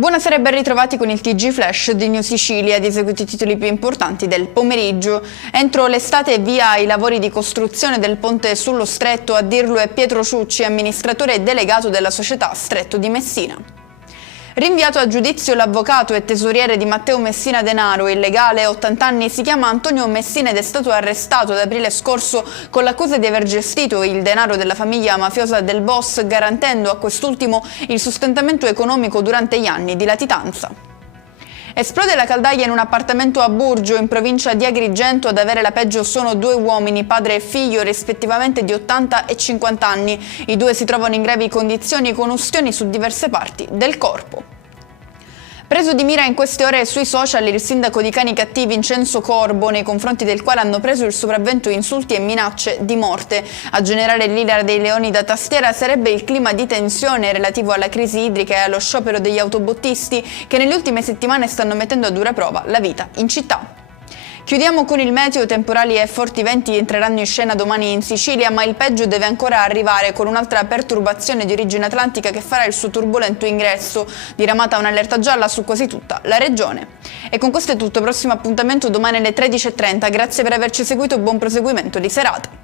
Buonasera e ben ritrovati con il TG Flash di New Sicilia, di eseguiti i titoli più importanti del pomeriggio. Entro l'estate via i lavori di costruzione del ponte sullo Stretto, a dirlo è Pietro Ciucci, amministratore delegato della società Stretto di Messina. Rinviato a giudizio l'avvocato e tesoriere di Matteo Messina Denaro, il legale, 80 anni, si chiama Antonio Messina ed è stato arrestato ad aprile scorso con l'accusa di aver gestito il denaro della famiglia mafiosa del boss, garantendo a quest'ultimo il sostentamento economico durante gli anni di latitanza. Esplode la caldaia in un appartamento a Burgio, in provincia di Agrigento. Ad avere la peggio sono due uomini, padre e figlio, rispettivamente di 80 e 50 anni. I due si trovano in gravi condizioni con ustioni su diverse parti del corpo. Preso di mira in queste ore sui social il sindaco di Canicattì Vincenzo Corbo, nei confronti del quale hanno preso il sopravvento insulti e minacce di morte. A generare l'ira dei leoni da tastiera sarebbe il clima di tensione relativo alla crisi idrica e allo sciopero degli autobottisti che nelle ultime settimane stanno mettendo a dura prova la vita in città. Chiudiamo con il meteo. Temporali e forti venti entreranno in scena domani in Sicilia, ma il peggio deve ancora arrivare con un'altra perturbazione di origine atlantica che farà il suo turbolento ingresso, diramata un'allerta gialla su quasi tutta la regione. E con questo è tutto, prossimo appuntamento domani alle 13:30. Grazie per averci seguito, buon proseguimento di serata.